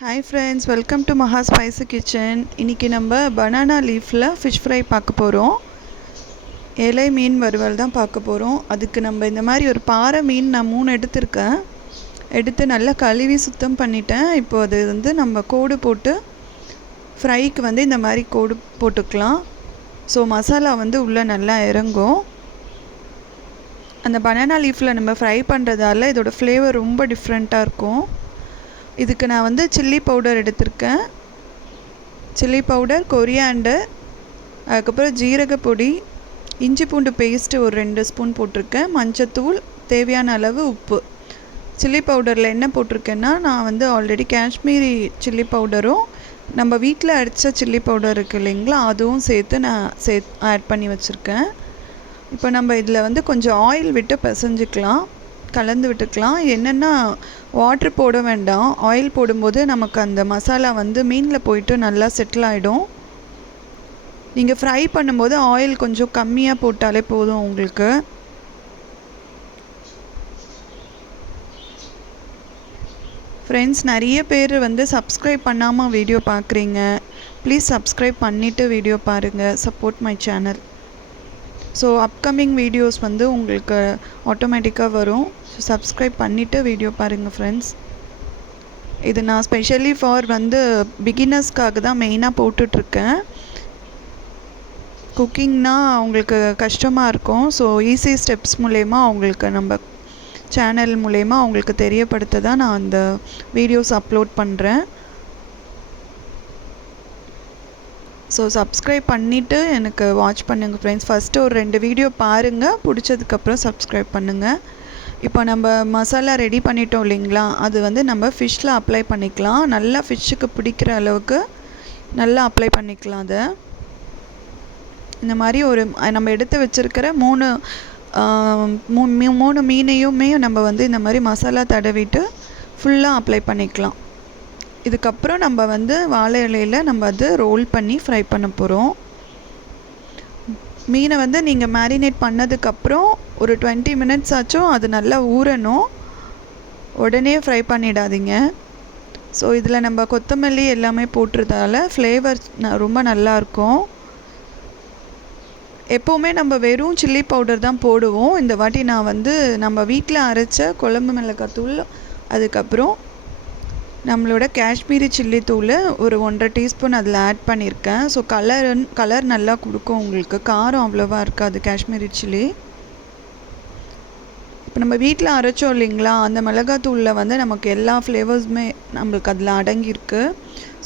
Hi friends welcome to Maha spice kitchen இன்றைக்கி நம்ம banana லீஃபில் fish fry பார்க்க போகிறோம் இலை மீன் வறுவல் தான் பார்க்க போகிறோம் அதுக்கு நம்ம இந்த மாதிரி ஒரு பாறை மீன் நான் மூணு எடுத்திருக்கேன். எடுத்து நல்லா கழுவி சுத்தம் பண்ணிட்டேன். இப்போ அது வந்து நம்ம கோடு போட்டு ஃப்ரைக்கு வந்து இந்த மாதிரி கோடு போட்டுக்கலாம். ஸோ மசாலா வந்து உள்ளே நல்லா இறங்கும். அந்த பனானா லீஃபில் நம்ம ஃப்ரை பண்ணுறதால இதோட ஃப்ளேவர் ரொம்ப டிஃப்ரெண்ட்டாக இருக்கும். இதுக்கு நான் வந்து சில்லி பவுடர் எடுத்திருக்கேன். சில்லி பவுடர் கொரியாண்டர் அதுக்கப்புறம் ஜீரகப்பொடி இஞ்சி பூண்டு பேஸ்ட்டு ஒரு ரெண்டு ஸ்பூன் போட்டிருக்கேன். மஞ்சத்தூள் தேவையான அளவு உப்பு. சில்லி பவுடரில் என்ன போட்டிருக்கேன்னா நான் வந்து ஆல்ரெடி காஷ்மீரி சில்லி பவுடரும் நம்ம வீட்டில் அடித்த சில்லி பவுடர் இருக்குது இல்லைங்களா அதுவும் சேர்த்து நான் சே ஆட் பண்ணி வச்சுருக்கேன். இப்போ நம்ம இதில் வந்து கொஞ்சம் ஆயில் விட்டு பிசைஞ்சிக்கலாம். கலந்து விட்டுக்கலாம் என்னென்னா வாட்ரு போட வேண்டாம். ஆயில் போடும்போது நமக்கு அந்த மசாலா வந்து மீனில் போயிட்டு நல்லா செட்டில் ஆகிடும் நீங்கள் ஃப்ரை பண்ணும்போது ஆயில் கொஞ்சம் கம்மியாக போட்டாலே போதும் உங்களுக்கு. ஃப்ரெண்ட்ஸ் நிறைய பேர் வந்து சப்ஸ்கிரைப் பண்ணாமல் வீடியோ பார்க்குறீங்க ப்ளீஸ் சப்ஸ்கிரைப் பண்ணிவிட்டு வீடியோ பாருங்கள் support my channel so upcoming videos வந்து உங்களுக்கு ஆட்டோமேட்டிக்காக வரும். ஸோ சப்ஸ்கிரைப் பண்ணிவிட்டு வீடியோ பாருங்கள் ஃப்ரெண்ட்ஸ் இது நான் ஸ்பெஷலி ஃபார் வந்து பிகினர்ஸ்க்காக தான் மெயினாக போட்டுட்ருக்கேன். குக்கிங்னால் அவங்களுக்கு கஷ்டமாக இருக்கும். ஸோ ஈஸி ஸ்டெப்ஸ் மூலயமா அவங்களுக்கு நம்ம சேனல் மூலயமா அவங்களுக்கு தெரியப்படுத்த தான் நான் அந்த வீடியோஸ் அப்லோட் பண்ணுறேன் ஸோ சப்ஸ்கிரைப் பண்ணிவிட்டு எனக்கு வாட்ச் பண்ணுங்கள் ஃப்ரெண்ட்ஸ் ஃபஸ்ட்டு ஒரு ரெண்டு வீடியோ பாருங்கள் பிடிச்சதுக்கப்புறம் சப்ஸ்கிரைப் பண்ணுங்கள் இப்போ நம்ம மசாலா ரெடி பண்ணிட்டோம் இல்லைங்களா? அது வந்து நம்ம ஃபிஷ்ஷில் அப்ளை பண்ணிக்கலாம். நல்லா ஃபிஷ்ஷுக்கு பிடிக்கிற அளவுக்கு நல்லா அப்ளை பண்ணிக்கலாம் அதை. இந்த மாதிரி ஒரு நம்ம எடுத்து வச்சுருக்கிற மூணு மூணு மீனையுமே நம்ம வந்து இந்த மாதிரி மசாலா தடவிட்டு ஃபுல்லாக அப்ளை பண்ணிக்கலாம். இதுக்கப்புறம் நம்ம வந்து வாழை இலையில் நம்ம அது ரோல் பண்ணி ஃப்ரை பண்ண போகிறோம் மீனை வந்து நீங்கள் மேரினேட் பண்ணதுக்கப்புறம் ஒரு டுவெண்ட்டி மினிட்ஸ் ஆச்சும் அது நல்லா ஊறணும். உடனே ஃப்ரை பண்ணிடாதீங்க. ஸோ இதில் நம்ம கொத்தமல்லி எல்லாமே போட்டுறதால ஃப்ளேவர் ரொம்ப நல்லாயிருக்கும் எப்போவுமே நம்ம வெறும் சில்லி பவுடர் தான் போடுவோம். இந்த வாட்டி நான் வந்து நம்ம வீட்டில் அரைச்ச குழம்பு மிளகாத்தூள் அதுக்கப்புறம் நம்மளோட காஷ்மீரி சில்லி தூள் ஒரு ஒன்றரை டீஸ்பூன் அதில் ஆட் பண்ணியிருக்கேன். ஸோ கலர் கலர் நல்லா கொடுக்கும் உங்களுக்கு. காரம் அவ்வளோவா இருக்காது காஷ்மீரி சில்லி. இப்போ நம்ம வீட்டில் அரைச்சோம் இல்லைங்களா? அந்த மிளகாத்தூளில் வந்து நமக்கு எல்லா ஃப்ளேவர்ஸுமே நம்மளுக்கு அதில் அடங்கியிருக்கு.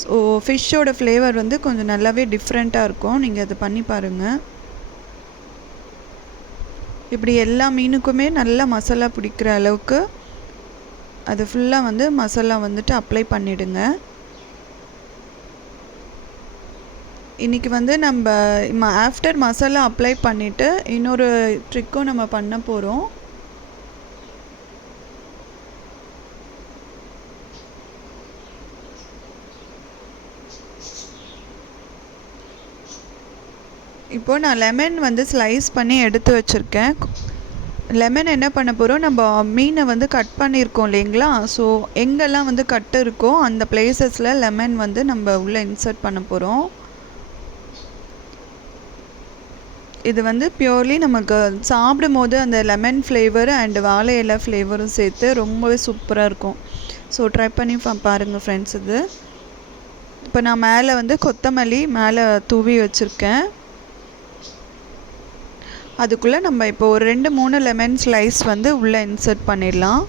ஸோ ஃபிஷ்ஷோட ஃப்ளேவர் வந்து கொஞ்சம் நல்லாவே டிஃப்ரெண்ட்டாக இருக்கும். நீங்கள் அதை பண்ணி பாருங்கள் இப்படி எல்லா மீனுக்குமே நல்லா மசாலா பிடிக்கிற அளவுக்கு அது ஃபுல்லாக வந்து மசாலா வந்துட்டு அப்ளை பண்ணிவிடுங்க இன்றைக்கி வந்து நம்ம ஆஃப்டர் மசாலா அப்ளை பண்ணிவிட்டு இன்னொரு ட்ரிக்கும் நம்ம பண்ண போகிறோம் இப்போது நான் லெமன் வந்து ஸ்லைஸ் பண்ணி எடுத்து வச்சுருக்கேன். லெமன் என்ன பண்ண போகிறோம் நம்ம மீனை வந்து கட் பண்ணியிருக்கோம் இல்லைங்களா? ஸோ எங்கெல்லாம் வந்து கட் இருக்கோ அந்த பிளேசஸில் லெமன் வந்து நம்ம உள்ளே இன்சர்ட் பண்ண போகிறோம் இது வந்து பியூர்லி நமக்கு சாப்பிடும் போது அந்த லெமன் ஃப்ளேவர் அண்டு வாழை இலை ஃப்ளேவரும் சேர்த்து ரொம்பவே சூப்பராக இருக்கும். ஸோ ட்ரை பண்ணி பாருங்கள் ஃப்ரெண்ட்ஸ் இது. இப்போ நான் மேலே வந்து கொத்தமல்லி மேலே தூவி வச்சுருக்கேன். அதுக்குள்ளே நம்ம இப்போ ஒரு ரெண்டு மூணு லெமன் ஸ்லைஸ் வந்து உள்ளே இன்சர்ட் பண்ணிடலாம்.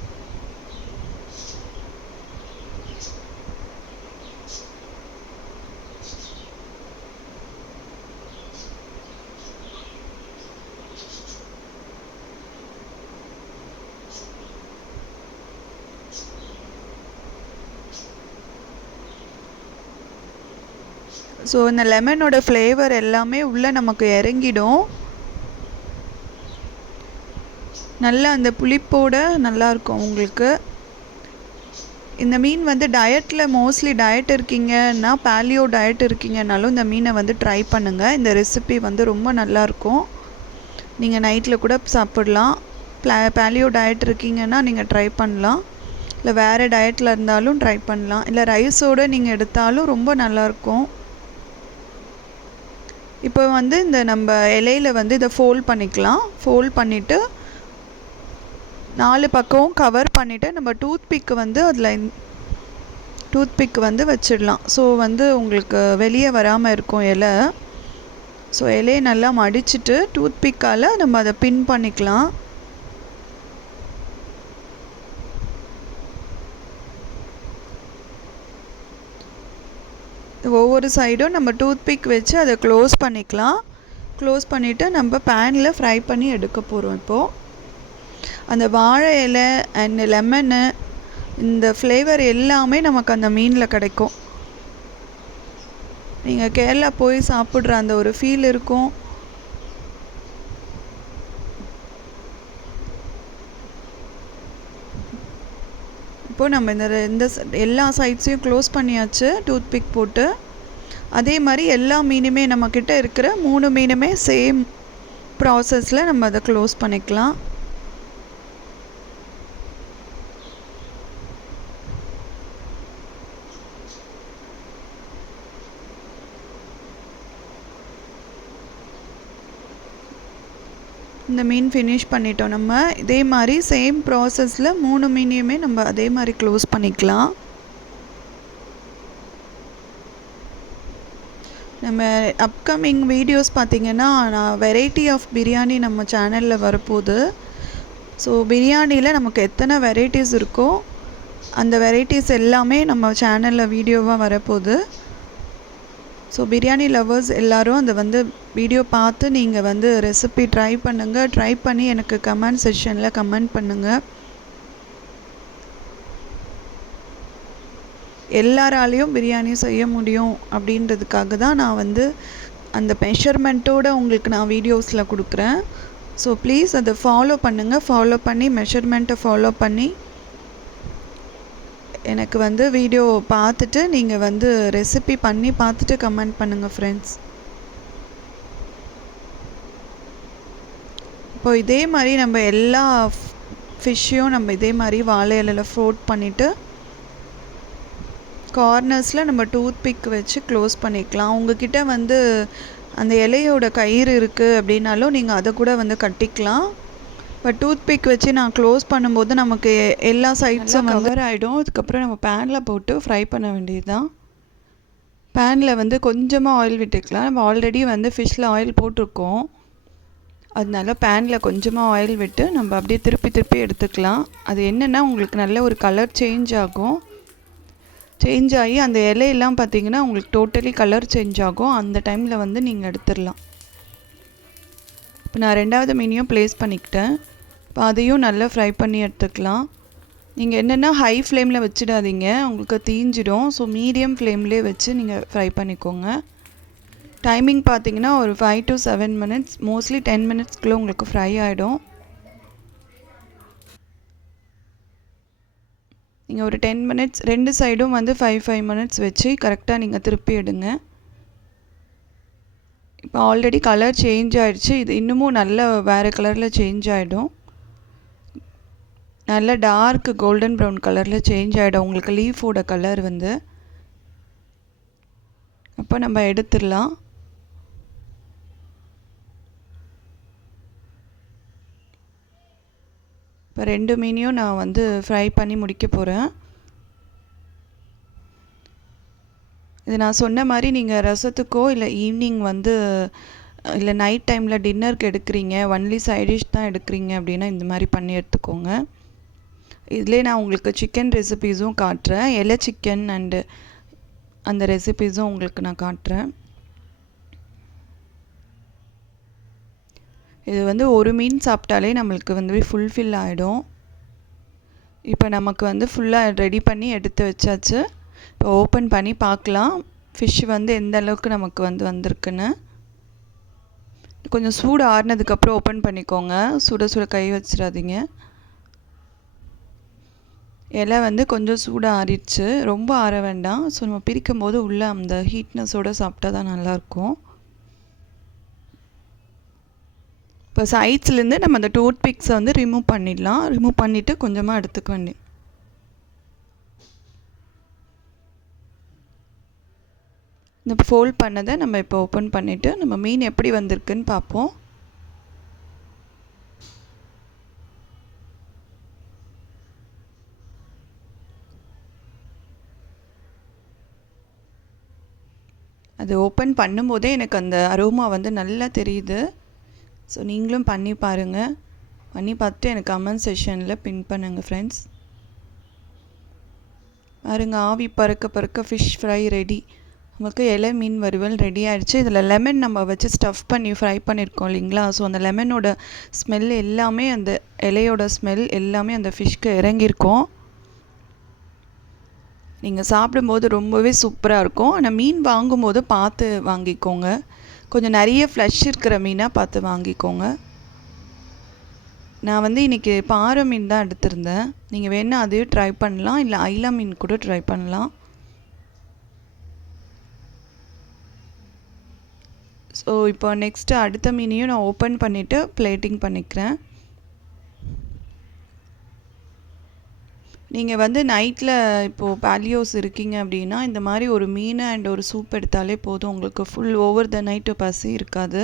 ஸோ இந்த லெமனோட ஃப்ளேவர் எல்லாமே உள்ளே நமக்கு இறங்கிடும். நல்ல அந்த புளிப்போட நல்லாயிருக்கும் உங்களுக்கு. இந்த மீன் வந்து டயட்டில் மோஸ்ட்லி டயட் இருக்கீங்கன்னா பேலியோ டயட் இருக்கீங்கனாலும் இந்த மீனை வந்து ட்ரை பண்ணுங்கள் இந்த ரெசிபி வந்து ரொம்ப நல்லாயிருக்கும் நீங்கள் நைட்டில் கூட சாப்பிட்லாம். ப்ளா பேலியோ டயட் இருக்கீங்கன்னா நீங்கள் ட்ரை பண்ணலாம். இல்லை வேறு டயட்டில் இருந்தாலும் ட்ரை பண்ணலாம். இல்லை ரைஸோடு நீங்கள் எடுத்தாலும் ரொம்ப நல்லாயிருக்கும் இப்போ வந்து இந்த நம்ம இலையில வந்து இதை ஃபோல்ட் பண்ணிக்கலாம். ஃபோல்ட் பண்ணிவிட்டு நாலு பக்கமும் கவர் பண்ணிவிட்டு நம்ம டூத் பிக் வந்து அதில் டூத் பிக் வந்து வச்சிடலாம். ஸோ வந்து உங்களுக்கு வெளியே வராமல் இருக்கும் இலை. ஸோ இலையை நல்லா மடிச்சுட்டு டூத் பிக்கால் நம்ம அதை பின் பண்ணிக்கலாம். ஒவ்வொரு சைடும் நம்ம டூத் பிக் வச்சு அதை க்ளோஸ் பண்ணிக்கலாம். க்ளோஸ் பண்ணிவிட்டு நம்ம பேனில் ஃப்ரை பண்ணி எடுக்க போகிறோம் இப்போது அந்த வாழை இலை அண்ட் லெமனு இந்த ஃப்ளேவர் எல்லாமே நமக்கு அந்த மீனில் கிடைக்கும். நீங்கள் கேரளா போய் சாப்பிட்ற அந்த ஒரு ஃபீல் இருக்கும். இப்போது நம்ம இந்த இந்த எல்லா சைட்ஸையும் க்ளோஸ் பண்ணியாச்சு டூத் பிக் போட்டு. அதே மாதிரி எல்லா மீனுமே நம்மக்கிட்ட இருக்கிற மூணு மீனுமே சேம் ப்ராசஸில் நம்ம அதை க்ளோஸ் பண்ணிக்கலாம். இந்த மீன் ஃபினிஷ் பண்ணிட்டோம் நம்ம. இதே மாதிரி சேம் ப்ராசஸில் மூணு மீனையுமே நம்ம அதே மாதிரி க்ளோஸ் பண்ணிக்கலாம். நம்ம அப்கமிங் வீடியோஸ் பார்த்திங்கன்னா நான் வெரைட்டி ஆஃப் பிரியாணி நம்ம சேனலில் வரப்போகுது. ஸோ பிரியாணியில் நமக்கு எத்தனை வெரைட்டிஸ் இருக்கோ அந்த வெரைட்டிஸ் எல்லாமே நம்ம சேனலில் வீடியோவாக வரப்போகுது. ஸோ பிரியாணி லவ்வர்ஸ் எல்லோரும் அதை வந்து வீடியோ பார்த்து நீங்கள் வந்து ரெசிபி ட்ரை பண்ணுங்கள் ட்ரை பண்ணி எனக்கு கமெண்ட் செஷனில் கமெண்ட் பண்ணுங்கள் எல்லாராலையும் பிரியாணி செய்ய முடியும் அப்படின்றதுக்காக தான் நான் வந்து அந்த மெஷர்மெண்ட்டோடு உங்களுக்கு நான் வீடியோஸில் கொடுக்குறேன். ஸோ ப்ளீஸ் அதை ஃபாலோ பண்ணுங்கள் ஃபாலோ பண்ணி மெஷர்மெண்ட்டை ஃபாலோ பண்ணி எனக்கு வந்து வீடியோ பார்த்துட்டு நீங்கள் வந்து ரெசிபி பண்ணி பார்த்துட்டு கமெண்ட் பண்ணுங்கள் ஃப்ரெண்ட்ஸ் இப்போ இதே மாதிரி நம்ம எல்லா ஃபிஷ்ஷையும் நம்ம இதே மாதிரி வாழை இலையில் ஃப்ரோட் பண்ணிவிட்டு கார்னர்ஸில் நம்ம டூத் பிக் வச்சு க்ளோஸ் பண்ணிக்கலாம். உங்ககிட்ட வந்து அந்த இலையோட கயிறு இருக்குது அப்படின்னாலும் நீங்கள் அதை கூட வந்து கட்டிக்கலாம். பட் டூத் பிக் வச்சு நான் க்ளோஸ் பண்ணும்போது நமக்கு எல்லா சைட்ஸும் கவர் ஆகிடும் அதுக்கப்புறம் நம்ம பேனில் போட்டு ஃப்ரை பண்ண வேண்டியது தான் பேனில் வந்து கொஞ்சமாக ஆயில் விட்டுக்கலாம். நம்ம ஆல்ரெடி வந்து ஃபிஷ்ஷில் ஆயில் போட்டிருக்கோம். அதனால பேனில் கொஞ்சமாக ஆயில் விட்டு நம்ம அப்படியே திருப்பி திருப்பி எடுத்துக்கலாம். அது என்னென்னா உங்களுக்கு நல்ல ஒரு கலர் சேஞ்ச் ஆகும். சேஞ்ச் ஆகி அந்த இலையெல்லாம் பார்த்தீங்கன்னா உங்களுக்கு டோட்டலி கலர் சேஞ்ச் ஆகும். அந்த டைமில் வந்து நீங்கள் எடுத்துடலாம். இப்போ நான் ரெண்டாவது மீனையும் ப்ளேஸ் பண்ணிக்கிட்டேன். இப்போ அதையும் நல்லா ஃப்ரை பண்ணி எடுத்துக்கலாம். நீங்கள் என்னென்னா ஹை ஃப்ளேமில் வச்சிடாதீங்க. உங்களுக்கு தீஞ்சிடும். ஸோ மீடியம் ஃப்ளேம்லேயே வச்சு நீங்கள் ஃப்ரை பண்ணிக்கோங்க. டைமிங் பார்த்தீங்கன்னா ஒரு five to seven minutes mostly ten மினிட்ஸ்க்குள்ளே உங்களுக்கு ஃப்ரை ஆகிடும் நீங்கள் ஒரு டென் மினிட்ஸ் ரெண்டு சைடும் வந்து ஃபைவ் ஃபைவ் மினிட்ஸ் வச்சு கரெக்டாக நீங்கள் திருப்பி எடுங்க. இப்போ ஆல்ரெடி கலர் சேஞ்ச் ஆகிடுச்சு இது இன்னமும் நல்ல வேறு கலரில் சேஞ்ச் ஆகிடும் நல்ல டார்க் கோல்டன் ப்ரௌன் கலரில் சேஞ்ச் ஆகிடும் உங்களுக்கு லீஃபோட கலர் வந்து. அப்போ நம்ம எடுத்துடலாம். இப்போ ரெண்டு மீனையும் நான் வந்து ஃப்ரை பண்ணி முடிக்க போகிறேன் இது நான் சொன்ன மாதிரி நீங்கள் ரசத்துக்கோ இல்லை ஈவினிங் வந்து இல்லை நைட் டைமில் டின்னருக்கு எடுக்கிறீங்க ஒன்லி சைடிஷ் தான் எடுக்கிறீங்க அப்படின்னா இந்த மாதிரி பண்ணி எடுத்துக்கோங்க. இதிலே நான் உங்களுக்கு சிக்கன் ரெசிபீஸும் காட்டுறேன். எலை சிக்கன் அண்டு அந்த ரெசிபீஸும் உங்களுக்கு நான் காட்டுறேன். இது வந்து ஒரு மீன் சாப்பிட்டாலே நம்மளுக்கு வந்து ஃபுல்ஃபில் ஆகிடும் இப்போ நமக்கு வந்து ஃபுல்லாக ரெடி பண்ணி எடுத்து வச்சாச்சு. இப்போ ஓப்பன் பண்ணி பார்க்கலாம். ஃபிஷ் வந்து எந்த அளவுக்கு நமக்கு வந்து வந்திருக்குன்னு. கொஞ்சம் சூடு ஆறுனதுக்கப்புறம் ஓப்பன் பண்ணிக்கோங்க. சுட சுட கை வச்சிடாதீங்க. இலை வந்து கொஞ்சம் சூடாக ஆறிடுச்சு. ரொம்ப ஆற வேண்டாம். ஸோ நம்ம பிரிக்கும் போது உள்ளே அந்த ஹீட்னஸோடு சாப்பிட்டா தான் நல்லாயிருக்கும். இப்போ சைட்ஸ்லேருந்து நம்ம அந்த டூத் பிக்ஸை வந்து ரிமூவ் பண்ணிடலாம். ரிமூவ் பண்ணிவிட்டு கொஞ்சமாக எடுத்துக்க வேண்டிய இந்த ஃபோல்ட் பண்ணதை நம்ம இப்போ ஓப்பன் பண்ணிவிட்டு நம்ம மீன் எப்படி வந்திருக்குன்னு பார்ப்போம். அது ஓப்பன் பண்ணும்போதே எனக்கு அந்த அரோமா வந்து நல்லா தெரியுது. ஸோ நீங்களும் பண்ணி பாருங்கள் பண்ணி பார்த்துட்டு எனக்கு கமெண்ட் செஷனில் பின் பண்ணுங்கள் ஃப்ரெண்ட்ஸ் பாருங்க ஆவி பறக்க பறக்க ஃபிஷ் ஃப்ரை ரெடி நமக்கு இலை மீன் வறுவல் ரெடி ஆகிடுச்சு இதில் லெமன் நம்ம வச்சு ஸ்டஃப் பண்ணி ஃப்ரை பண்ணியிருக்கோம் இல்லைங்களா? ஸோ அந்த லெமனோட ஸ்மெல் எல்லாமே அந்த இலையோட ஸ்மெல் எல்லாமே அந்த ஃபிஷ்க்கு இறங்கியிருக்கோம். நீங்கள் சாப்பிடும்போது ரொம்பவே சூப்பராக இருக்கும். ஆனால் மீன் வாங்கும்போது பார்த்து வாங்கிக்கோங்க. கொஞ்சம் நிறைய ஃப்ளஷ் இருக்கிற மீனாக பார்த்து வாங்கிக்கோங்க. நான் வந்து இன்றைக்கி பாறை மீன் தான் எடுத்திருந்தேன். நீங்கள் வேணால் அதையும் ட்ரை பண்ணலாம். இல்லை ஐலா மீன் கூட ட்ரை பண்ணலாம். ஸோ இப்போ நெக்ஸ்ட்டு அடுத்த மீனையும் நான் ஓப்பன் பண்ணிவிட்டு பிளேட்டிங் பண்ணிக்கிறேன். நீங்கள் வந்து நைட்டில் இப்போது பேலியோஸ் இருக்கீங்க அப்படின்னா இந்த மாதிரி ஒரு மீன் அண்ட் ஒரு சூப் எடுத்தாலே போதும். உங்களுக்கு ஃபுல் ஓவர் த நைட்டு பசி இருக்காது.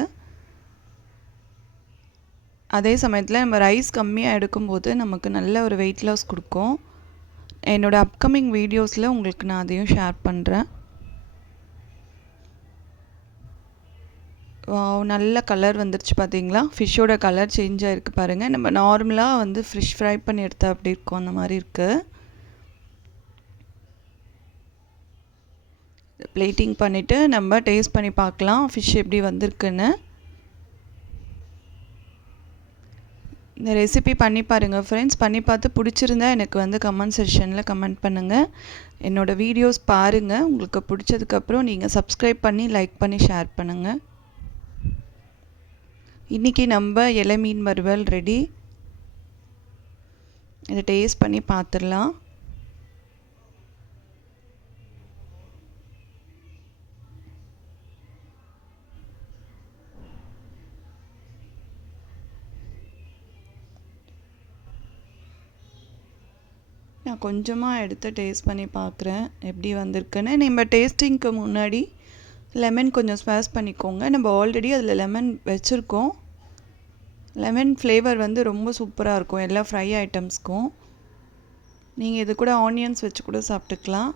அதே சமயத்தில் நம்ம ரைஸ் கம்மியாக எடுக்கும்போது நமக்கு நல்ல ஒரு வெயிட் லாஸ் கொடுக்கும். என்னோடய அப்கமிங் வீடியோஸில் உங்களுக்கு நான் அதையும் ஷேர் பண்ணுறேன் நல்ல கலர் வந்துருச்சு பார்த்தீங்களா ஃபிஷ்ஷோட கலர் சேஞ்ச் ஆகிருக்கு பாருங்கள் நம்ம நார்மலாக வந்து ஃபிஷ் ஃப்ரை பண்ணி எடுத்தால் அப்படி இருக்கும் அந்த மாதிரி இருக்குது பிளேட்டிங் பண்ணிவிட்டு நம்ம டேஸ்ட் பண்ணி பார்க்கலாம். ஃபிஷ் எப்படி வந்திருக்குன்னு. இந்த ரெசிபி பண்ணி பாருங்கள் ஃப்ரெண்ட்ஸ் பண்ணி பார்த்து பிடிச்சிருந்தா எனக்கு வந்து கமெண்ட் செக்ஷனில் கமெண்ட் பண்ணுங்கள் என்னோடய வீடியோஸ் பாருங்கள் உங்களுக்கு பிடிச்சதுக்கப்புறம் நீங்கள் சப்ஸ்கிரைப் பண்ணி லைக் பண்ணி ஷேர் பண்ணுங்கள் இன்றைக்கி நம்ம இலை மீன் வறுவல் ரெடி இதை டேஸ்ட் பண்ணி பார்த்துடலாம். நான் கொஞ்சமாக எடுத்து டேஸ்ட் பண்ணி பார்க்குறேன். எப்படி வந்திருக்குன்னு. நம்ம டேஸ்டிங்க்கு முன்னாடி லெமன் கொஞ்சம் ஸ்மாஷ் பண்ணிக்கோங்க. நம்ம ஆல்ரெடி அதில் லெமன் வச்சுருக்கோம். லெமன் ஃப்ளேவர் வந்து ரொம்ப சூப்பராக இருக்கும். எல்லா ஃப்ரை ஐட்டம்ஸ்க்கும் நீங்கள் இது கூட ஆனியன்ஸ் வச்சு கூட சாப்பிட்டுக்கலாம்.